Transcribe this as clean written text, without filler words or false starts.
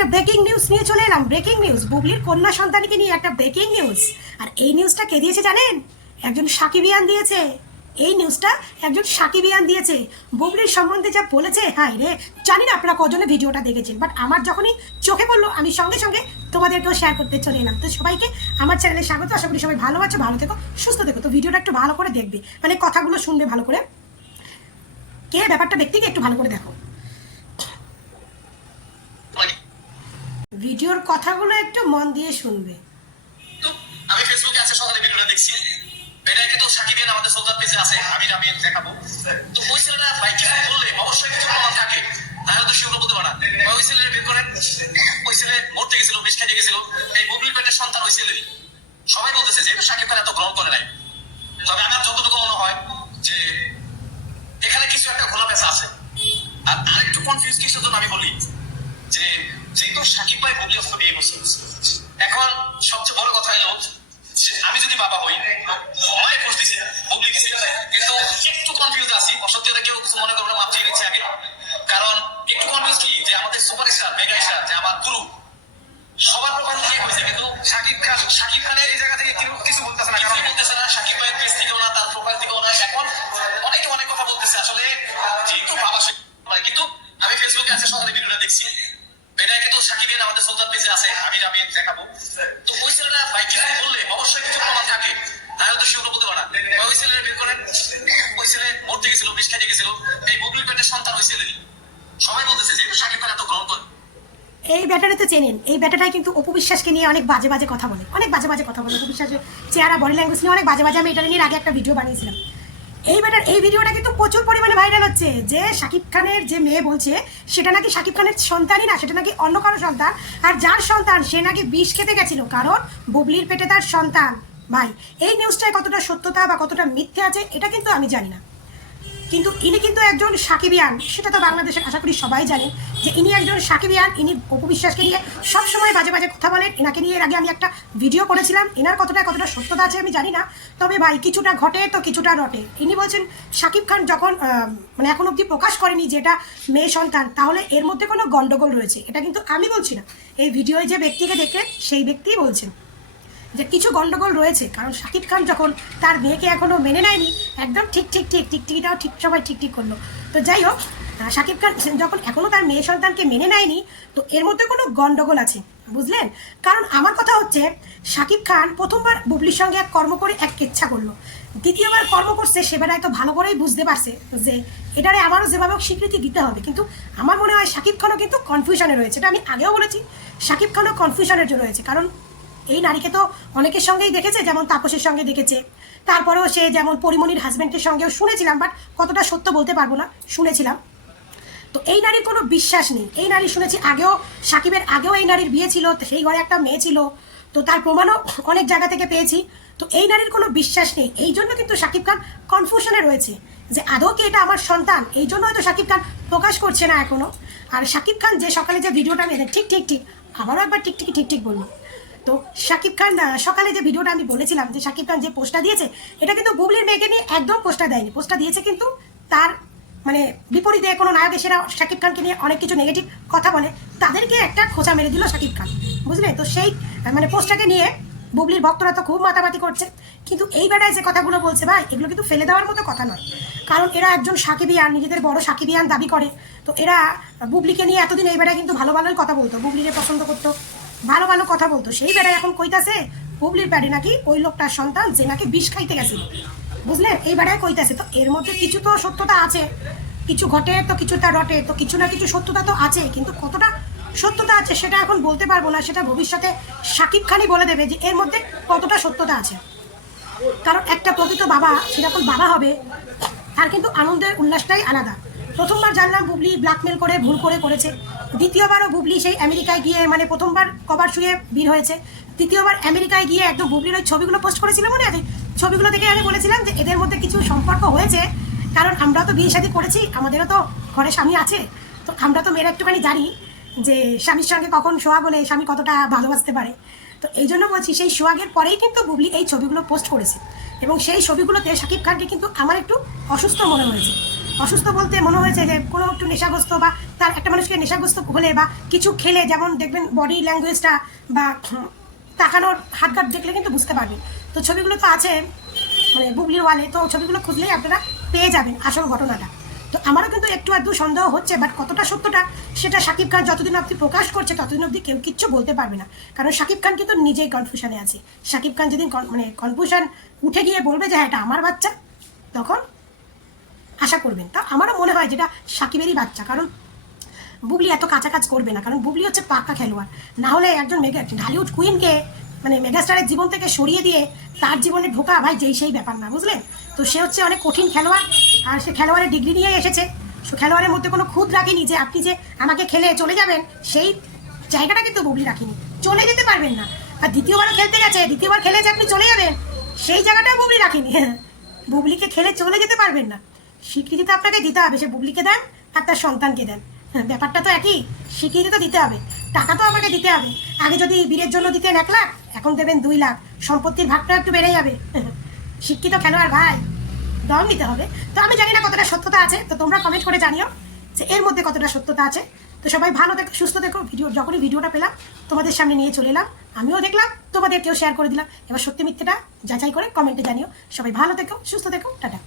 একটা breaking news নিয়ে চলে এলাম। ব্রেকিং নিউজ, বুবলির কন্যা সন্তানকে নিয়ে একটা ব্রেকিং নিউজ। আর এই নিউজটা কে দিয়েছে জানেন? একজন সাকিবিয়ান দিয়েছে। এই নিউজটা একজন সাকিবিয়ান দিয়েছে। বুবলির সম্বন্ধে যা বলেছে, হাই রে, জানি না আপনারা কজনে ভিডিওটা দেখেছেন, বাট আমার যখনই চোখে পড়লো আমি সঙ্গে সঙ্গে তোমাদেরকেও শেয়ার করতে চলে এলাম। তো সবাইকে আমার চ্যানেলে স্বাগত। আশা করি সবাই ভালো আছো, ভালো থেকো, সুস্থ থেকো। তো ভিডিওটা একটু ভালো করে দেখবে, মানে কথাগুলো শুনবে ভালো করে, কে ব্যাপারটা ব্যক্তিকে একটু ভালো করে দেখো। ভিডিওর কথাগুলো একটু মন দিয়ে শুনবে। তো আমি ফেসবুকে আছে সকালে ভিডিওটা দেখছি, এটা কিন্তু সাকিবের আমাদের সোশ্যাল পেজে আছে, আমি দেখাবো। তো ওই ছেলেটা ভাই কি বললে অবশ্যই কিছু প্রমাণ থাকে, তাহলে তো সেগুলো বলতে পারা। ওই ছেলেটা বের করেন, ওই ছেলে মরতে গেছিল, বিষ খাইতে গেছিল, এই বুবলির পেটের সন্তান ওই ছেলেরই। সবাই বলতেছে যে সাকিব খান এত গ্রহণ করে নাই। তবে আমার যতটুকু মনে হয় যে এখানে কিছু একটা ঘোলা পেঁচা আছে। আর আরেকটু কনফিউজ কিসের জন্য আমি বলি যে যেহেতু সাকিব ভাই বুবলি হচ্ছে বিয়ে করছে, এখন সবচেয়ে বড় কথা হলো আমি যদি বাবা হই, হয় পোস্ট দিছে বুবলি দিছে, কিন্তু একটু কনফিউজ আছি। অসত্যি কেউ কিছু মনে করবে, মাপ চেয়ে নিচ্ছে আগে। কারণ একটু কনফিউজ কি যে আমাদের সুপারস্টার মেগা স্টার যে আমার গুরু, সবার প্রমাণ কি হয়েছে, কিন্তু সাকিব খানের এই জায়গা থেকে কিছু বলতেছে না, কারণ বলতেছে না সাকিব ভাইয়ের পেজ থেকেও না, তার প্রোফাইল থেকেও না। এখন অনেকে অনেক কথা বলতেছে, আসলে একটু ভাবা কিন্তু আমি ফেসবুকে আছে সকালে ভিডিওটা দেখছি, এটা কিন্তু সাকিবের আমাদের সোশ্যাল পেজে আছে, আমি দেখাবো। তো ওই ছেলেটা ভাই কি বললে অবশ্যই কিছু প্রমাণ থাকে, তাহলে তো সেগুলো বলতে পারা। ওই ছেলেটা বের করেন, ওই ছেলে মরতে গেছিল, বিষ খাইতে গেছিল, এই বুবলির পেটের সন্তান ওই ছেলেরই। সবাই বলতেছে যে সাকিব খান এত গ্রহণ করে। এই ব্যাটারে তো চেনেন, এই ব্যাটাটাই কিন্তু অপু বিশ্বাসকে নিয়ে অনেক বাজে বাজে কথা বলে, অনেক বাজে বাজে কথা বলে। অপু বিশ্বাসের চেহারা, বডি ল্যাঙ্গুয়েজ নিয়ে অনেক বাজে বাজে। আমি এটা নিয়ে আগে একটা ভিডিও বানিয়েছিলাম। এই ব্যাটার এই ভিডিওটা কিন্তু প্রচুর পরিমাণে ভাইরাল হচ্ছে, যে সাকিব খানের যে মেয়ে বলছে সেটা নাকি সাকিব খানের সন্তানই না, সেটা নাকি অন্য কারো সন্তান। আর যার সন্তান সে নাকি বিষ খেতে গেছিল, কারণ বুবলির পেটে তার সন্তান। ভাই, এই নিউজটায় কতটা সত্যতা বা কতটা মিথ্যে আছে এটা কিন্তু আমি জানি না, কিন্তু ইনি কিন্তু একজন সাকিবিয়ান, সেটা তো বাংলাদেশের আশা করি সবাই জানে যে ইনি একজন সাকিবিয়ান। ইনি অপু বিশ্বাসকে নিয়ে সবসময় বাজে বাজে কথা বলেন। এনাকে নিয়ে এর আগে আমি একটা ভিডিও করেছিলাম, এনার কতটা সত্যতা আছে আমি জানি না, তবে ভাই কিছুটা ঘটে তো কিছুটা রটে। ইনি বলছেন সাকিব খান যখন মানে এখন অবধি প্রকাশ করেনি যে এটা মেয়ে সন্তান, তাহলে এর মধ্যে কোনো গন্ডগোল রয়েছে। এটা কিন্তু আমি বলছি না, এই ভিডিওয় যে ব্যক্তিকে দেখে সেই ব্যক্তিই বলছেন যে কিছু গন্ডগোল রয়েছে। কারণ সাকিব খান যখন তার মেয়েকে এখনো মেনে নেয়নি, একদম টিকটিকিটাও ঠিক সময় ঠিক করলো। তো যাই হোক, সাকিব খান যখন এখনো তার মেয়ে সন্তানকে মেনে নেয়নি, তো এর মধ্যে কোনো গন্ডগোল আছে, বুঝলেন? কারণ আমার কথা হচ্ছে, সাকিব খান প্রথমবার বুবলির সঙ্গে এক কর্ম করে এক কেচ্ছা করলো, দ্বিতীয়বার কর্ম করছে সেবারায় তো ভালো করেই বুঝতে পারছে যে এটারে আমারও যেভাবে স্বীকৃতি দিতে হবে। কিন্তু আমার মনে হয় সাকিব খানও কিন্তু কনফিউশনে রয়েছে। এটা আমি আগেও বলেছি, সাকিব খানও কনফিউশনের জন্য রয়েছে। কারণ এই নারীকে তো অনেকের সঙ্গেই দেখেছে, যেমন তাপসের সঙ্গে দেখেছে, তারপরেও সে যেমন পরিমণির হাজব্যান্ডের সঙ্গেও শুনেছিলাম, বাট কতটা সত্য বলতে পারবো না, শুনেছিলাম। তো এই নারীর কোনো বিশ্বাস নেই। এই নারী শুনেছি আগেও, সাকিবের আগেও এই নারীর বিয়ে ছিল, সেই ঘরে একটা মেয়ে ছিল, তো তার প্রমাণও অনেক জায়গা থেকে পেয়েছি। তো এই নারীর কোনো বিশ্বাস নেই, এই জন্য কিন্তু সাকিব খান কনফিউশনে রয়েছে যে আদৌ কি এটা আমার সন্তান। এই জন্য হয়তো সাকিব খান প্রকাশ করছে না এখনো। আর সাকিব খান যে সকালে যে ভিডিওটা আমি ঠিক আবারও একবার ঠিক বলবো। তো সাকিব খান সকালে যে ভিডিওটা আমি বলেছিলাম যে সাকিব খান যে পোস্টটা দিয়েছে, এটা কিন্তু বুবলির মেয়েকে নিয়ে একদম পোস্টটা দেয়নি। পোস্টটা দিয়েছে কিন্তু তার মানে বিপরীতে কোনো নায়ক এসেরা সাকিব খানকে নিয়ে অনেক কিছু নেগেটিভ কথা বলে, তাদেরকে একটা খোঁচা মেরে দিল সাকিব খান, বুঝলে? তো সেই মানে পোস্টটাকে নিয়ে বুবলির ভক্তরা তো খুব মাতামাতি করছে। কিন্তু এই বেড়ায় যে কথাগুলো বলছে ভাই, এগুলো কিন্তু ফেলে দেওয়ার মতো কথা নয়। কারণ এরা একজন সাকিবিয়ান, নিজেদের বড় সাকিবিয়ান দাবি করে। তো এরা বুবলিকে নিয়ে এতদিন এই বেড়ায় কিন্তু ভালোই কথা বলতো, বুবলিকে পছন্দ করতো, ভালো কথা বলতো। সেই বেড়ায় এখন কইতাছে বুবলির প্যাডে নাকি ওই লোকটার সন্তান যে নাকি বিষ খাইতে গেছিল, বুঝলেন? এই বেড়ায় কইতাছে। তো এর মধ্যে কিছু তো সত্যতা আছে, কিছু ঘটে তো কিছুটা রটে, তো কিছু না কিছু সত্যতা তো আছে। কিন্তু কতটা সত্যতা আছে সেটা এখন বলতে পারবো না, সেটা ভবিষ্যতে সাকিব খানই বলে দেবে যে এর মধ্যে কতটা সত্যতা আছে। কারণ একটা প্রকৃত বাবা সেরকম বাবা হবে, তার কিন্তু আনন্দের উল্লাসটাই আলাদা। প্রথমবার জানলাম বুবলি ব্ল্যাকমেল করে ভুল করেছে, দ্বিতীয়বারও বুবলি সেই আমেরিকায় গিয়ে, মানে প্রথমবার কভার শুয়ে ভিড় হয়েছে, দ্বিতীয়বার আমেরিকায় গিয়ে একদম বুবলির ওই ছবিগুলো পোস্ট করেছিল, মনে আছে? ছবিগুলো থেকে আমি বলেছিলাম যে এদের মধ্যে কিছু সম্পর্ক হয়েছে, কারণ আমরা তো বিয়ে শাদী করেছি, আমাদেরও তো ঘরে স্বামী আছে। তো আমরা তো মেয়েরা একটুখানি জানি যে স্বামীর সঙ্গে কখন সোহাগ হলে স্বামী কতটা ভালোবাসতে পারে। তো এই জন্য বলছি, সেই সোহাগের পরেই কিন্তু বুবলি এই ছবিগুলো পোস্ট করেছে, এবং সেই ছবিগুলোতে সাকিব খানকে কিন্তু আমার একটু অসুস্থ মনে হয়েছে। অসুস্থ বলতে মনে হয়েছে যে কোনো একটু নেশাগ্রস্ত বা তার একটা মানুষকে নেশাগ্রস্ত হলে বা কিছু খেলে, যেমন দেখবেন বডি ল্যাঙ্গুয়েজটা বা তাকানোর হাতঘাট দেখলে কিন্তু বুঝতে পারবেন। তো ছবিগুলো তো আছে মানে বুবলির ওয়ালে, তো ছবিগুলো খুঁজলেই আপনারা পেয়ে যাবেন আসল ঘটনাটা। তো আমারও কিন্তু একটু আধটু সন্দেহ হচ্ছে, বাট কতটা সত্যটা সেটা শাকিব খান যতদিন অবধি প্রকাশ করছে ততদিন অবধি কেউ কিচ্ছু বলতে পারবে না। কারণ শাকিব খান কিন্তু নিজেই কনফিউশনে আছে। শাকিব খান যেদিন মানে কনফিউশন উঠে গিয়ে বলবে যে হ্যাঁ এটা আমার বাচ্চা, তখন আশা করবেন। তা আমারও মনে হয় যেটা শাকিবেরই বাচ্চা, কারণ বুবলি এত কাঁচা কাজ করবে না, কারণ বুবলি হচ্ছে পাক্কা খেলোয়াড়। না হলে একজন ঢালিউড কুইনকে মানে মেগাস্টারের জীবন থেকে সরিয়ে দিয়ে তার জীবনে ঢোকা ভাই যেই সেই ব্যাপার না, বুঝলেন? তো সে হচ্ছে অনেক কঠিন খেলোয়াড়, আর সে খেলোয়াড়ের ডিগ্রি নিয়ে এসেছে। সে খেলোয়াড়ের মধ্যে কোনো খুঁত রাখেনি যে আপনি যে আমাকে খেলে চলে যাবেন, সেই জায়গাটা কিন্তু বুবলি রাখিনি। চলে যেতে পারবেন না, আর দ্বিতীয়বারও খেলতে গেছে, দ্বিতীয়বার খেলে যে আপনি চলে যাবেন সেই জায়গাটাও বুবলি রাখিনি। বুবলিকে খেলে চলে যেতে পারবেন না, স্বীকৃতি তো আপনাকে দিতে হবে। সে বুবলিকে দেন আর তার সন্তানকে দেন, ব্যাপারটা তো একই। স্বীকৃতি তো দিতে হবে, টাকা তো আমাকে দিতে হবে। আগে যদি বীরের জন্য দিতেন 1 লাখ, এখন দেবেন 2 লাখ, সম্পত্তির ভাগটা একটু বেড়ে যাবে। শিক্ষিত খেলোয়াড় ভাই, দম নিতে হবে। তো আমি জানি না কতটা সত্যতা আছে, তো তোমরা কমেন্ট করে জানিও যে এর মধ্যে কতটা সত্যতা আছে। তো সবাই ভালো থেকো, সুস্থ থেকো। যখনই ভিডিওটা পেলাম তোমাদের সামনে নিয়ে চলে এলাম, আমিও দেখলাম, তোমাদেরকেও শেয়ার করে দিলাম। এবার সত্যি মিথ্যেটা যাচাই করে কমেন্টে জানিও। সবাই ভালো থেকো, সুস্থ থেকো, টাটা।